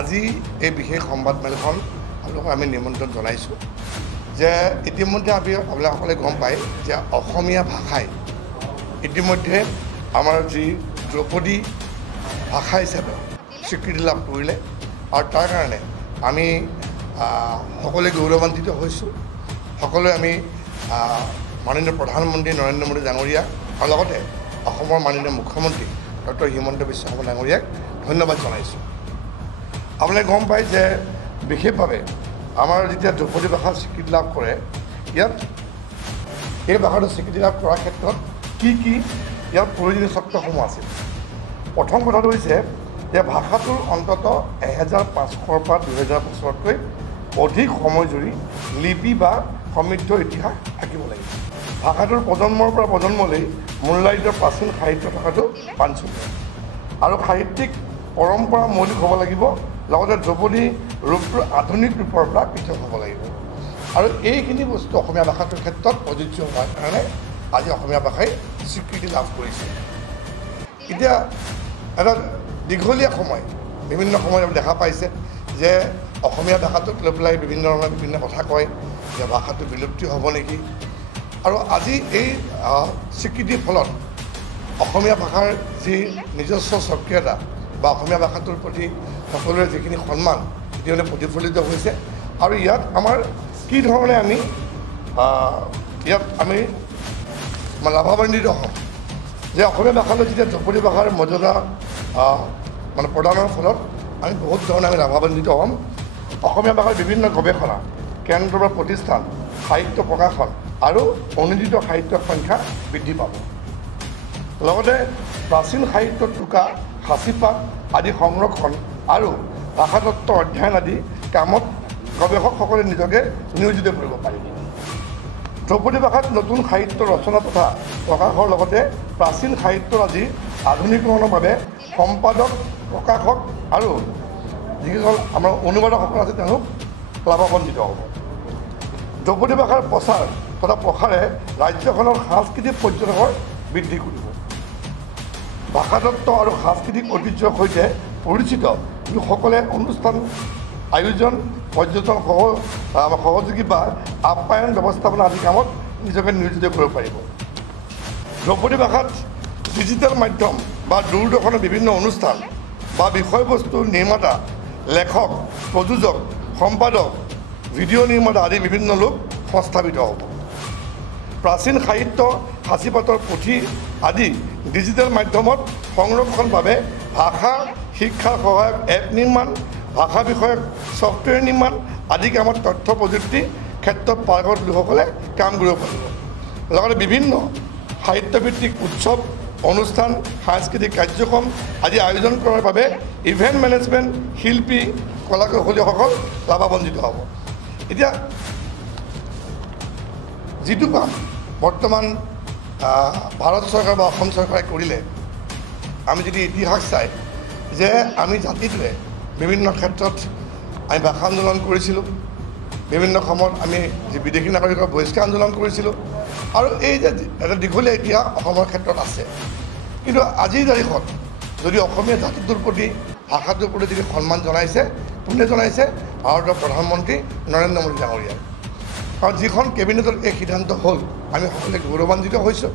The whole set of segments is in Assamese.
আজি এই বিশেষ সংবাদমেলখন আপোনালোকক আমি নিমন্ত্ৰণ জনাইছোঁ যে ইতিমধ্যে আপোনালোকে গম পায় যে অসমীয়া ভাষাই ইতিমধ্যে আমাৰ যি দ্ৰৌপদী ভাষা হিচাপে স্বীকৃতি লাভ কৰিলে আৰু তাৰ কাৰণে আমি সকলোৱে গৌৰৱান্বিত হৈছোঁ। সকলোৱে আমি মাননীয় প্ৰধানমন্ত্ৰী নৰেন্দ্ৰ মোদী ডাঙৰীয়া আৰু লগতে অসমৰ মাননীয় মুখ্যমন্ত্ৰী ডক্টৰ হিমন্ত বিশ্ব শৰ্মা ডাঙৰীয়াক ধন্যবাদ জনাইছোঁ। আপোনালোকে গম পায় যে বিশেষভাৱে আমাৰ যেতিয়া দ্ৰৌপদী ভাষা স্বীকৃতি লাভ কৰে ইয়াত এই ভাষাটো স্বীকৃতি লাভ কৰাৰ ক্ষেত্ৰত কি ইয়াৰ প্ৰয়োজনীয় চৰ্তসমূহ আছিল। প্ৰথম কথাটো হৈছে যে ভাষাটোৰ অন্ততঃ 1500 পৰা 2000 বছৰতকৈ অধিক সময় জুৰি লিপি বা সমৃদ্ধ ইতিহাস থাকিব লাগিব। ভাষাটোৰ প্ৰজন্মৰ পৰা প্ৰজন্মলৈ মূল্যায়িত প্ৰাচীন সাহিত্য থকাটো বাঞ্ছনীয় আৰু সাহিত্যিক পৰম্পৰা মৌলিক হ'ব লাগিব। লগতে দ্ৰৌপদী ৰূপটো আধুনিক ৰূপৰ পৰা পৃথক হ'ব লাগিব আৰু এইখিনি বস্তু অসমীয়া ভাষাটোৰ ক্ষেত্ৰত প্ৰযোজ্য হোৱাৰ কাৰণে আজি অসমীয়া ভাষাই স্বীকৃতি লাভ কৰিছে। এতিয়া এটা দীঘলীয়া সময় বিভিন্ন সময়ত দেখা পাইছে যে অসমীয়া ভাষাটোক লৈ পেলাই বিভিন্ন ধৰণৰ বিভিন্ন কথা কয় যে ভাষাটো বিলুপ্তি হ'ব নেকি, আৰু আজি এই স্বীকৃতিৰ ফলত অসমীয়া ভাষাৰ যি নিজস্ব স্বকীয়তা বা অসমীয়া ভাষাটোৰ প্ৰতি সকলোৰে যিখিনি সন্মান তেতিয়াহ'লে প্ৰতিফলিত হৈছে আৰু ইয়াত আমাৰ কি ধৰণে আমি লাভান্বিত হ'ম যে অসমীয়া ভাষালৈ যেতিয়া দ্ৰৌপদী ভাষাৰ মৰ্যাদা মানে প্ৰদানৰ ফলত আমি বহুত ধৰণে আমি লাভান্বিত হ'ম। অসমীয়া ভাষাৰ বিভিন্ন গৱেষণা কেন্দ্ৰ বা প্ৰতিষ্ঠান সাহিত্য প্ৰকাশন আৰু অনুদিত সাহিত্যৰ সংখ্যা বৃদ্ধি পাব। লগতে প্ৰাচীন সাহিত্যৰ টোকা সাঁচিপাত আদি সংৰক্ষণ আৰু ভাষাতত্ত্ব অধ্যয়ন আদি কামত গৱেষকসকলে নিজকে নিয়োজিত কৰিব পাৰিব। দ্ৰৌপদী ভাষাত নতুন সাহিত্য ৰচনা তথা প্ৰকাশৰ লগতে প্ৰাচীন সাহিত্যৰ আজি আধুনিকৰণৰ বাবে সম্পাদক প্ৰকাশক আৰু যিসকল আমাৰ অনুবাদকসকল আছে তেওঁলোক লাভান্বিত হ'ব। দ্ৰৌপদী ভাষাৰ প্ৰচাৰ তথা প্ৰসাৰে ৰাজ্যখনৰ সাংস্কৃতিক পৰ্যটকৰ বৃদ্ধি কৰিব। ভাষাতত্ত্ব আৰু সাংস্কৃতিক ঐতিহ্যৰ সৈতে পৰিচিত লোকসকলে অনুষ্ঠান আয়োজন পৰ্যটন সহযোগী বা আপ্যায়ন ব্যৱস্থাপনা আদি কামত নিজকে নিয়োজিত কৰিব পাৰিব। দ্ৰৌপদী ভাষাত ডিজিটেল মাধ্যম বা দূৰদৰ্শনৰ বিভিন্ন অনুষ্ঠান বা বিষয়বস্তুৰ নিৰ্মাতা লেখক প্ৰযোজক সম্পাদক ভিডিঅ' নিৰ্মাতা আদি বিভিন্ন লোক সংস্থাপিত হ'ব। প্ৰাচীন সাহিত্য সাঁচিপাতৰ পুথি আদি ডিজিটেল মাধ্যমত সংৰক্ষণৰ বাবে ভাষা শিক্ষাৰ সহায়ক এপ নিৰ্মাণ ভাষা বিষয়ক ছফ্টৱেৰ নিৰ্মাণ আদি কামত তথ্য প্ৰযুক্তি ক্ষেত্ৰত পাৰ্গত লোকসকলে কাম কৰিব পাৰিব। লগতে বিভিন্ন সাহিত্যভিত্তিক উৎসৱ অনুষ্ঠান সাংস্কৃতিক কাৰ্যক্ৰম আদি আয়োজন কৰাৰ বাবে ইভেণ্ট মেনেজমেণ্ট শিল্পী কলা কৌশলীসকল লাভান্বিত হ'ব। এতিয়া যিটো কাম বৰ্তমান ভাৰত চৰকাৰ বা অসম চৰকাৰে কৰিলে আমি যদি ইতিহাস চাই যে আমি জাতিটোৱে বিভিন্ন ক্ষেত্ৰত আমি ভাষা আন্দোলন কৰিছিলোঁ, বিভিন্ন সময়ত আমি যি বিদেশী নাগৰিকৰ বহিষ্কাৰ আন্দোলন কৰিছিলোঁ আৰু এই যে এটা দীঘলীয়া ইতিহাস অসমৰ ক্ষেত্ৰত আছে। কিন্তু আজিৰ তাৰিখত যদি অসমীয়া জাতিটোৰ প্ৰতি ভাষাটোৰ প্ৰতি যদি সন্মান জনাইছে কোনে জনাইছে? ভাৰতৰ প্ৰধানমন্ত্ৰী নৰেন্দ্ৰ মোদী ডাঙৰীয়াই। কাৰণ যিখন কেবিনেটত এই সিদ্ধান্ত হ'ল আমি সকলোৱে গৌৰৱান্বিত হৈছোঁ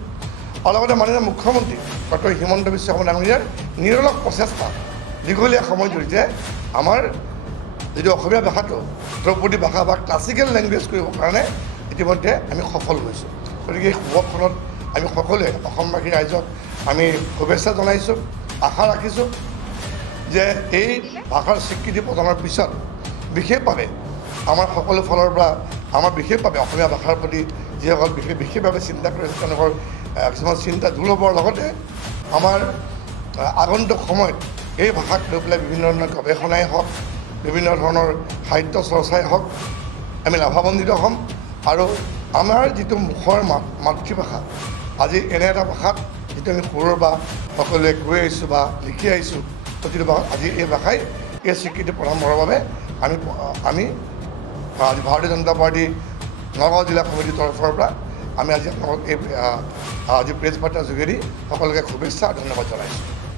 আৰু লগতে মাননীয় মুখ্যমন্ত্ৰী ডক্টৰ হিমন্ত বিশ্ব শৰ্মা ডাঙৰীয়াৰ নিৰলস প্ৰচেষ্টা দীঘলীয়া সময় ধৰি যে আমাৰ যিটো অসমীয়া ভাষাটো দ্ৰৌপদী ভাষা বা ক্লাছিকেল লেংগুৱেজ কৰিবৰ কাৰণে ইতিমধ্যে আমি সফল হৈছোঁ। গতিকে এই শুভক্ষণত আমি সকলোৱে অসমবাসী ৰাইজক আমি শুভেচ্ছা জনাইছোঁ। আশা ৰাখিছোঁ যে এই ভাষাৰ স্বীকৃতি প্ৰদানৰ পিছত বিশেষভাৱে আমাৰ সকলো ফালৰ পৰা আমাৰ বিশেষভাৱে অসমীয়া ভাষাৰ প্ৰতি যিসকল বিশেষভাৱে চিন্তা কৰিছে তেওঁলোকৰ কিছুমান চিন্তা দূৰ হ'বৰ লগতে আমাৰ আগন্তুক সময়ত এই ভাষাক লৈ পেলাই বিভিন্ন ধৰণৰ গৱেষণাই হওক বিভিন্ন ধৰণৰ সাহিত্য চৰ্চাই হওক আমি লাভান্বিত হ'ম আৰু আমাৰ যিটো মুখৰ মাতৃভাষা আজি এনে এটা ভাষাত যিটো আমি সৰুৰ পৰা সকলোৱে কৈ আহিছোঁ বা লিখি আহিছোঁ প্ৰতিটো ভাষাত আজি এই ভাষাই এই স্বীকৃতি প্ৰদান কৰাৰ বাবে আমি আজি ভাৰতীয় জনতা পাৰ্টি নগাঁও জিলা সমিতিৰ তৰফৰ পৰা আমি আজি আপোনালোকক এই আজি প্ৰেছ বাৰ্তাৰ যোগেদি সকলোকে শুভেচ্ছা ধন্যবাদ জনাইছোঁ।